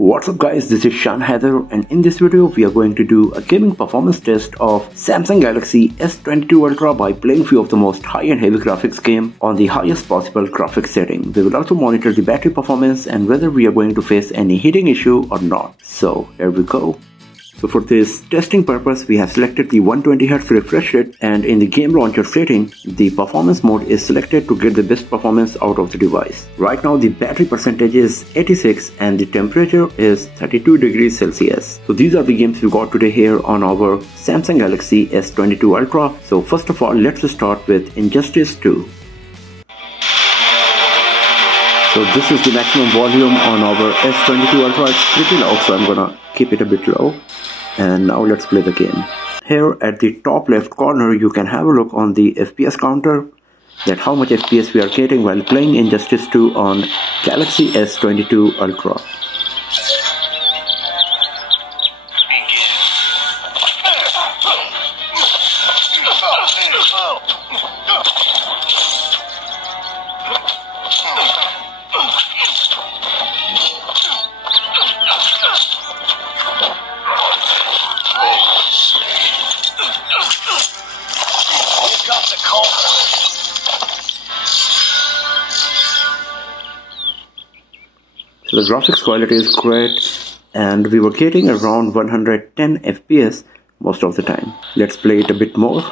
What's up guys, this is Shan Heather, and in this video we are going to do a gaming performance test of Samsung Galaxy S22 Ultra by playing few of the most high-end heavy graphics game on the highest possible graphics setting. We will also monitor the battery performance and whether we are going to face any heating issue or not. So here we go. So for this testing purpose, we have selected the 120Hz refresh rate, and in the game launcher setting, the performance mode is selected to get the best performance out of the device. Right now the battery percentage is 86 and the temperature is 32 degrees Celsius. So these are the games we got today here on our Samsung Galaxy S22 Ultra. So first of all, let's start with Injustice 2. So this is the maximum volume on our S22 Ultra. It's pretty loud, so I'm gonna keep it a bit low. And now let's play the game. Here at the top left corner, you can have a look on the FPS counter, that how much FPS we are getting while playing Injustice 2 on Galaxy S22 Ultra. So the graphics quality is great, and we were getting around 110 FPS most of the time. Let's play it a bit more.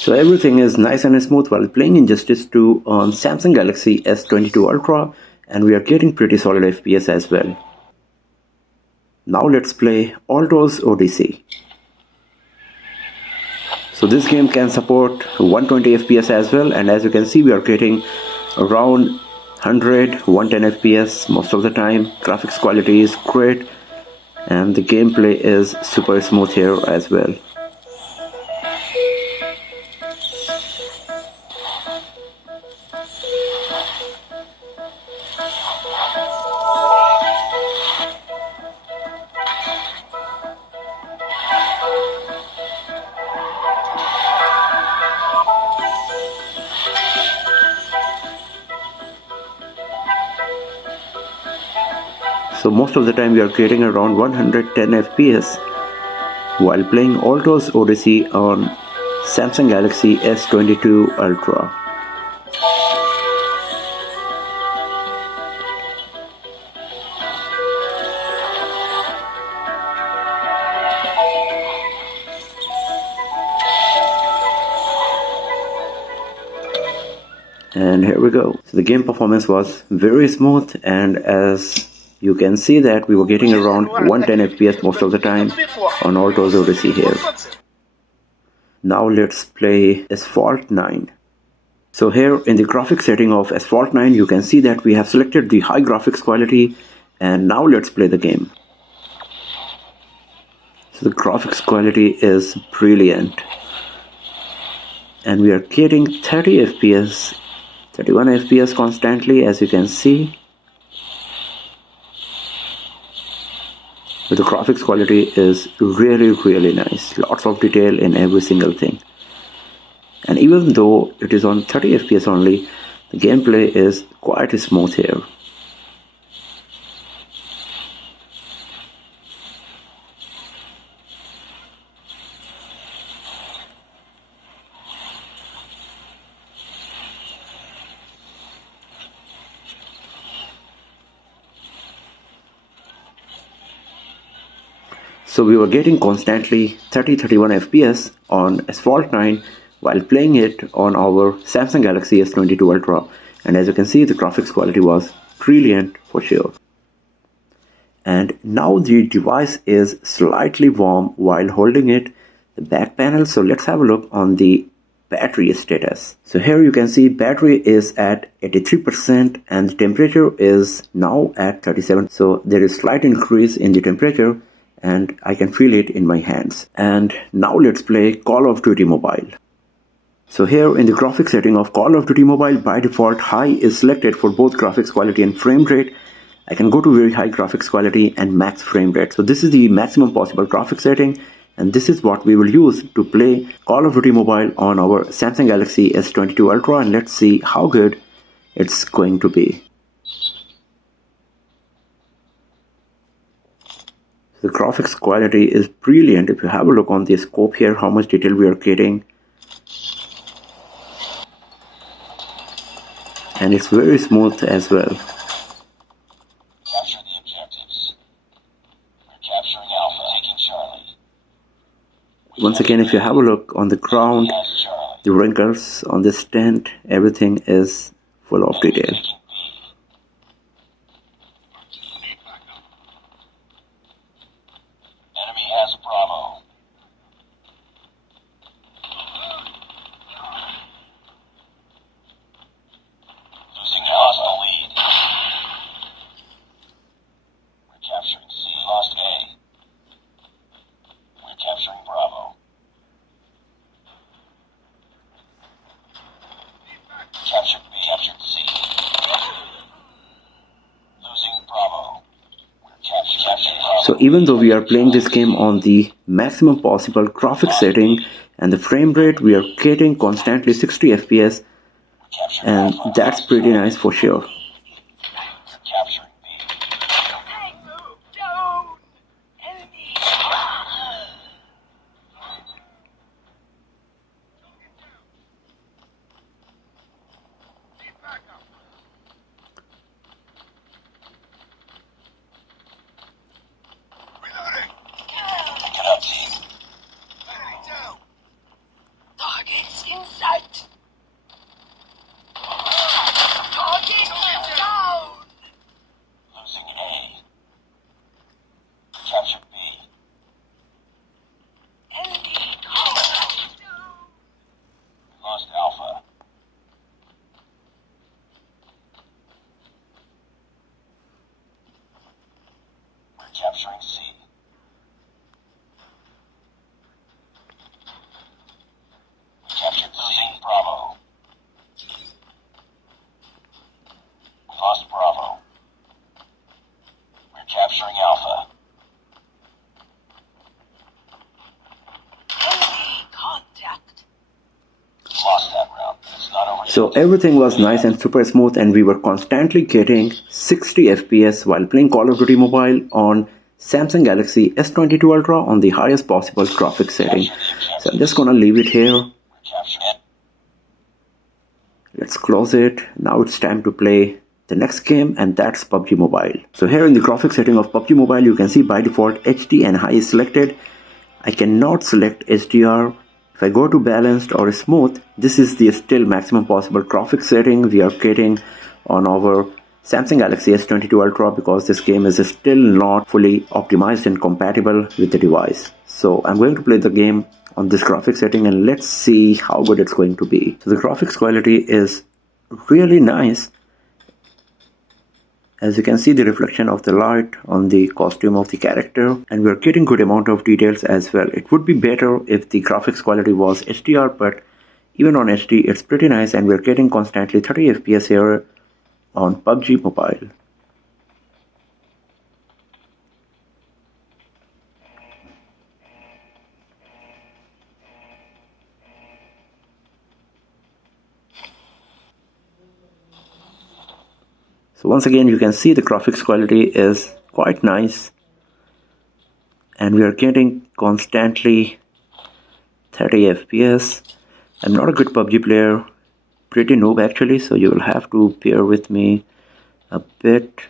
So everything is nice and smooth while playing Injustice 2 on Samsung Galaxy S22 Ultra, and we are getting pretty solid FPS as well. Now let's play Alto's Odyssey. So this game can support 120 FPS as well, and as you can see we are getting around 110 FPS most of the time. Graphics quality is great and the gameplay is super smooth here as well. So most of the time we are getting around 110 FPS while playing Alto's Odyssey on Samsung Galaxy S22 Ultra. And here we go. So the game performance was very smooth, and as you can see that we were getting around 110 FPS most of the time on Alto's Odyssey here. Now let's play Asphalt 9. So here in the graphics setting of Asphalt 9, you can see that we have selected the high graphics quality, and now let's play the game. So the graphics quality is brilliant, and we are getting 30 FPS, 31 FPS constantly, as you can see. But the graphics quality is really nice. Lots of detail in every single thing. And even though it is on 30 FPS only, the gameplay is quite smooth here. So we were getting constantly 30-31 FPS on Asphalt 9 while playing it on our Samsung Galaxy S22 Ultra, and as you can see, the graphics quality was brilliant for sure. And now the device is slightly warm while holding it, the back panel. So let's have a look on the battery status. So here you can see battery is at 83% and the temperature is now at 37. So there is slight increase in the temperature and I can feel it in my hands. And now let's play Call of Duty Mobile. So here in the graphics setting of Call of Duty Mobile, by default high is selected for both graphics quality and frame rate. I can go to very high graphics quality and max frame rate. So this is the maximum possible graphics setting, and this is what we will use to play Call of Duty Mobile on our Samsung Galaxy S22 Ultra, and let's see how good it's going to be. The graphics quality is brilliant. If you have a look on the scope here, how much detail we are getting. And it's very smooth as well. Capture the objectives. We're capturing Alpha, taking Charlie. Once again, if you have a look on the ground, the wrinkles on this tent, everything is full of detail. Enemy has Bravo. Losing lost the lead. We're capturing C. Lost A. We're capturing Bravo. Captured B. Captured C. Losing Bravo. We're capturing Bravo. So even though we are playing this game on the maximum possible graphics setting and the frame rate, we are getting constantly 60 FPS, and that's pretty nice for sure. Capturing B. Pick it up, team. Targets in sight. Target down. Losing A. Captured B. Enemy contact. We lost Alpha. We're capturing C. We captured losing Bravo. We lost Bravo. We're capturing Alpha. Enemy contact. Lost that round. It's not over yet. So everything was nice and super smooth, and we were constantly getting 60 FPS while playing Call of Duty Mobile on Samsung Galaxy S22 Ultra on the highest possible graphics setting. So I'm just gonna leave it here. We're capturing it. Let's close it. Now it's time to play the next game, and that's PUBG Mobile. So here in the graphics setting of PUBG Mobile, you can see by default HD and high is selected. I cannot select HDR. If I go to balanced or smooth, this is the still maximum possible graphics setting we are getting on our Samsung Galaxy S22 Ultra, because this game is still not fully optimized and compatible with the device. So I'm going to play the game on this graphics setting and let's see how good it's going to be. So the graphics quality is really nice. As you can see, the reflection of the light on the costume of the character, and we're getting good amount of details as well. It would be better if the graphics quality was HDR, but even on HD it's pretty nice, and we're getting constantly 30 FPS here on PUBG Mobile. So once again, you can see the graphics quality is quite nice, and we are getting constantly 30 FPS. I'm not a good PUBG player, pretty noob actually, so you will have to bear with me a bit.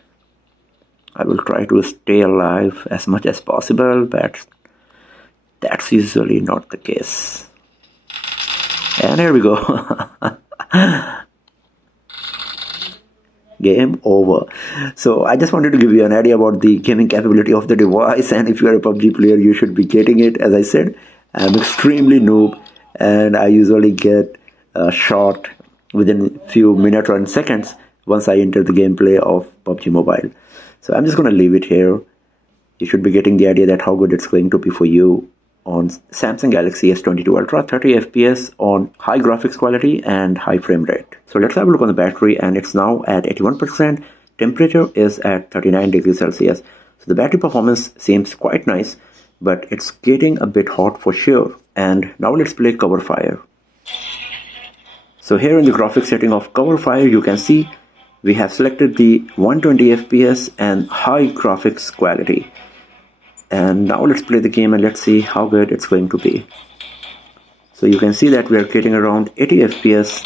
I will try to stay alive as much as possible, but that's usually not the case. And here we go. Game over. So I just wanted to give you an idea about the gaming capability of the device, and if you are a PUBG player, you should be getting it. As I said, I'm extremely noob, and I usually get a shot within few minutes or seconds once I enter the gameplay of PUBG Mobile. So I'm just going to leave it here. You should be getting the idea that how good it's going to be for you on Samsung Galaxy S22 Ultra, 30 FPS on high graphics quality and high frame rate. So let's have a look on the battery, and it's now at 81%. Temperature is at 39 degrees Celsius. So the battery performance seems quite nice, but it's getting a bit hot for sure. And now let's play Cover Fire. So here in the graphics setting of Cover Fire, you can see we have selected the 120 FPS and high graphics quality. And now let's play the game and let's see how good it's going to be. So you can see that we are getting around 80 FPS.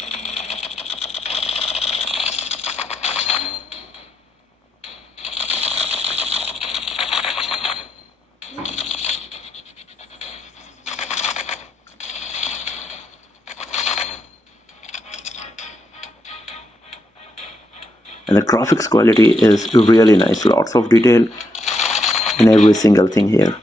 And the graphics quality is really nice, lots of detail in every single thing here.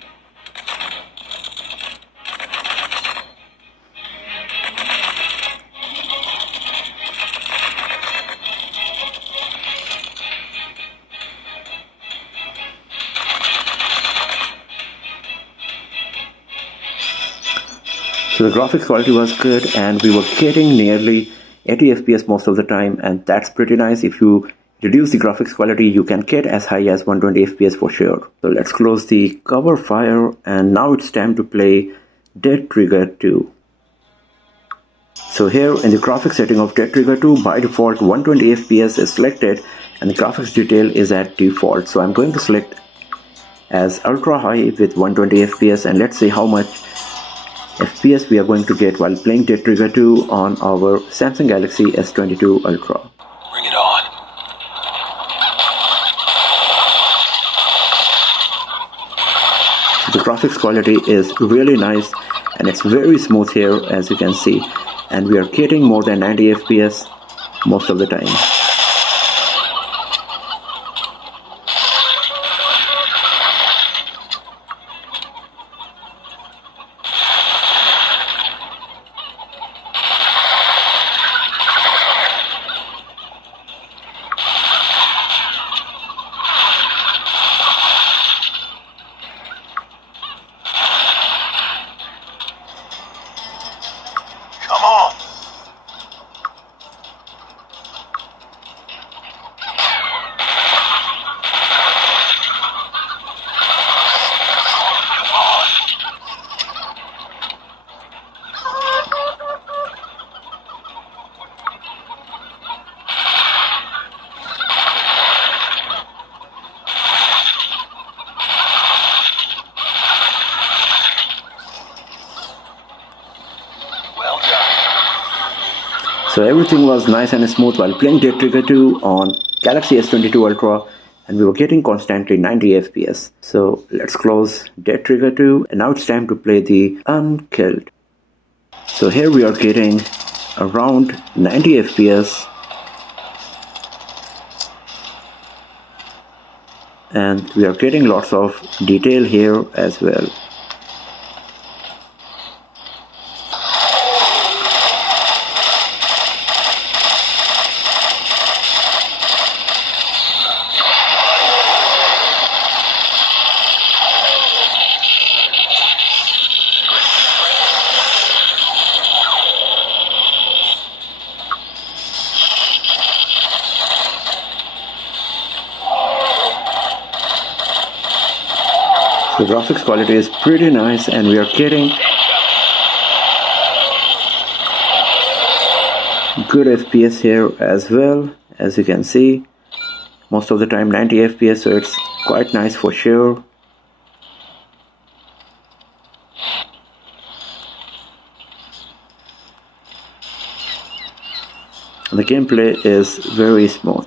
So the graphics quality was good, and we were getting nearly 80 FPS most of the time, and that's pretty nice. If you reduce the graphics quality, you can get as high as 120 FPS for sure. So let's close the Cover Fire, and now it's time to play Dead Trigger 2. So here in the graphics setting of Dead Trigger 2, by default 120 FPS is selected, and the graphics detail is at default. So I'm going to select as ultra high with 120 FPS, and let's see how much FPS we are going to get while playing Dead Trigger 2 on our Samsung Galaxy S22 Ultra. Bring it on. The graphics quality is really nice, and it's very smooth here, as you can see, and we are getting more than 90 FPS most of the time. Come on. Well done. So everything was nice and smooth while playing Dead Trigger 2 on Galaxy S22 Ultra, and we were getting constantly 90 FPS. So let's close Dead Trigger 2, and now it's time to play the Unkilled. So here we are getting around 90 FPS, and we are getting lots of detail here as well. The graphics quality is pretty nice, and we are getting good FPS here as well, as you can see. most of the time 90 FPS, so it's quite nice for sure. The gameplay is very smooth.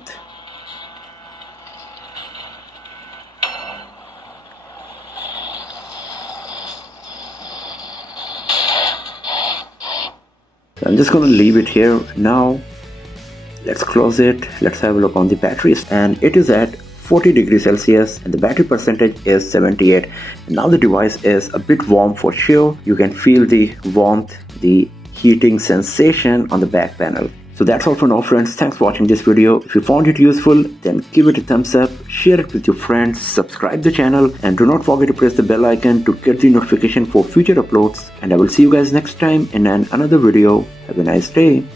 So I'm just gonna leave it here now. Let's close it. Let's have a look on the batteries, and it is at 40 degrees Celsius and the battery percentage is 78. Now the device is a bit warm for sure. You can feel the warmth, the heating sensation on the back panel. So that's all for now, friends. Thanks for watching this video. If you found it useful, then give it a thumbs up, share it with your friends, subscribe the channel, and do not forget to press the bell icon to get the notification for future uploads. And I will see you guys next time in another video. Have a nice day.